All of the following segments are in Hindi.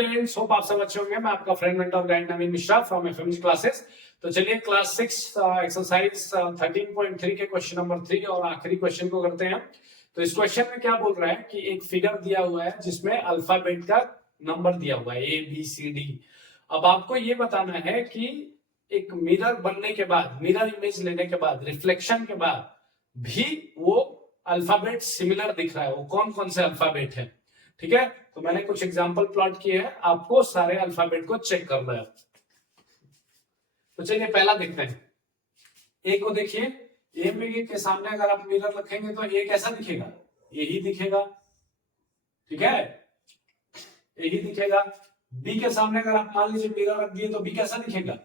स्टूडेंट्स, होप आप सब अच्छे होंगे। मैं आपका friend mentor guide Naveen Mishra from FMG classes. तो चलिए क्लास 6 एक्सरसाइज 13.3 के क्वेश्चन नंबर 3 और आखिरी क्वेश्चन को करते हैं। तो इस क्वेश्चन में क्या बोल रहा है कि एक फिगर दिया हुआ है जिसमें अल्फाबेट का नंबर दिया हुआ है ABCD। अब आपको ये बताना है कि एक मिरर बनने के बाद, मिरर इमेज लेने के बाद, रिफ्लेक्शन के बाद भी वो अल्फाबेट सिमिलर दिख रहा है। वो कौन कौन से अल्फाबेट है, ठीक है। तो मैंने कुछ एग्जांपल प्लॉट किए हैं, आपको सारे अल्फाबेट को चेक करना है। तो चलिए पहला देखते हैं। ए को देखिए, ए में के सामने अगर आप मिरर रखेंगे तो ए कैसा दिखेगा, यही दिखेगा, ठीक है, यही दिखेगा। बी के सामने अगर आप मान लीजिए मिरर रख दिए तो बी कैसा दिखेगा,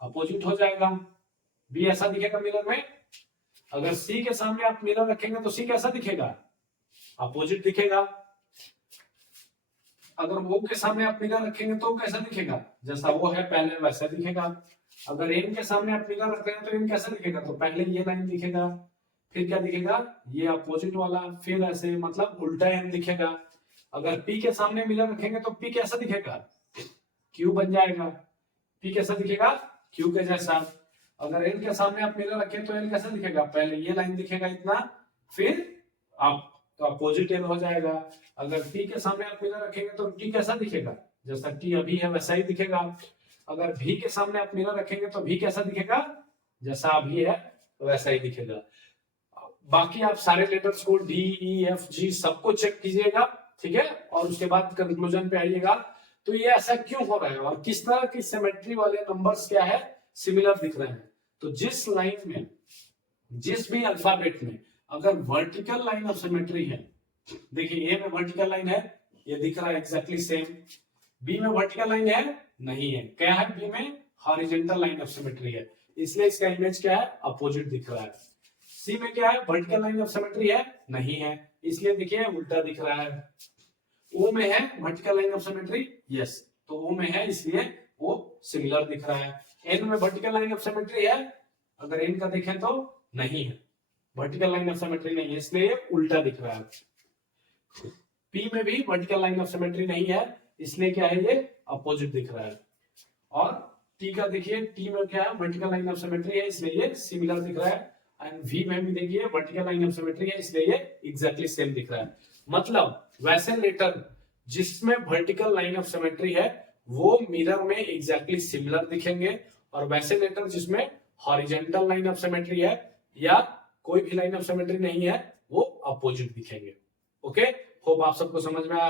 अपोजिट हो जाएगा, बी ऐसा दिखेगा मिरर में। अगर सी के सामने आप मिरर रखेंगे तो सी कैसा दिखेगा, अपोजिट दिखेगा। अगर वो के सामने आप मिरर रखेंगे तो कैसा दिखेगा, जैसा वो है पहले वैसा दिखेगा। अगर एन के सामने आप मिरर रख रहे हैं तो एन कैसा दिखेगा, तो पहले ये लाइन दिखेगा, फिर क्या दिखेगा, ये अपोजिट वाला, फिर ऐसे मतलब उल्टा एन दिखेगा। अगर पी के सामने मिरर रखेंगे तो पी कैसा दिखेगा, क्यू बन जाएगा, पी कैसा दिखेगा, क्यू के जैसा। अगर एन के सामने आप मिरर रखें तो एन कैसा दिखेगा, पहले ये लाइन दिखेगा इतना, फिर आप, तो अपोजिट एन हो जाएगा। अगर टी के सामने आप मिरर रखेंगे तो टी कैसा दिखेगा, जैसा टी अभी है वैसा ही दिखेगा। अगर भी के सामने आप मिरर रखेंगे तो भी कैसा दिखेगा, जैसा अभी है वैसा ही दिखेगा। बाकी आप सारे लेटर्स को डी ई एफ जी सबको चेक कीजिएगा, ठीक है, और उसके बाद कंक्लूजन पे आइएगा। तो ये ऐसा क्यों हो रहा है और किस तरह की सिमेट्री वाले नंबर्स क्या है, सिमिलर दिख रहे हैं। तो जिस लाइन में, जिस भी अल्फाबेट में अगर वर्टिकल लाइन ऑफ सिमेट्री है, देखिए ए में वर्टिकल लाइन है, ये दिख रहा है एग्जैक्टली सेम। बी में वर्टिकल लाइन है, नहीं है, क्या है, बी में हॉरिजॉन्टल लाइन ऑफ सिमेट्री है, इसलिए इसका इमेज क्या है, अपोजिट दिख रहा है। सी में क्या है, वर्टिकल लाइन ऑफ सिमेट्री है, नहीं है, इसलिए देखिए उल्टा दिख रहा है। ओ में है vertical line of symmetry, yes, तो ओ में है इसलिए वो सिमिलर दिख रहा है। एन में वर्टिकल लाइन ऑफ सिमेट्री है, अगर एन का देखें तो नहीं है, वर्टिकल लाइन ऑफ सिमेट्री नहीं है, इसलिए ये उल्टा दिख रहा है। पी में भी वर्टिकल लाइन ऑफ सिमेट्री नहीं है, इसलिए क्या है, ये अपोजिट दिख रहा है। और टी का देखिए, टी में क्या है, वर्टिकल लाइन ऑफ सिमेट्री है, इसलिए ये सिमिलर दिख रहा है। एंड वी में भी देखिए वर्टिकल लाइन ऑफ सिमेट्री है, इसलिए ये एग्जैक्टली सेम दिख रहा है। मतलब वैसे लेटर जिसमें वर्टिकल लाइन ऑफ सिमेट्री है वो मिरर में एग्जैक्टली सिमिलर दिखेंगे, और वैसे लेटर जिसमें हॉरिजॉन्टल लाइन ऑफ सिमेट्री है या कोई भी लाइन ऑफ सिमेट्री नहीं है वो अपोजिट दिखेंगे। ओके, होप आप सबको समझ में आया।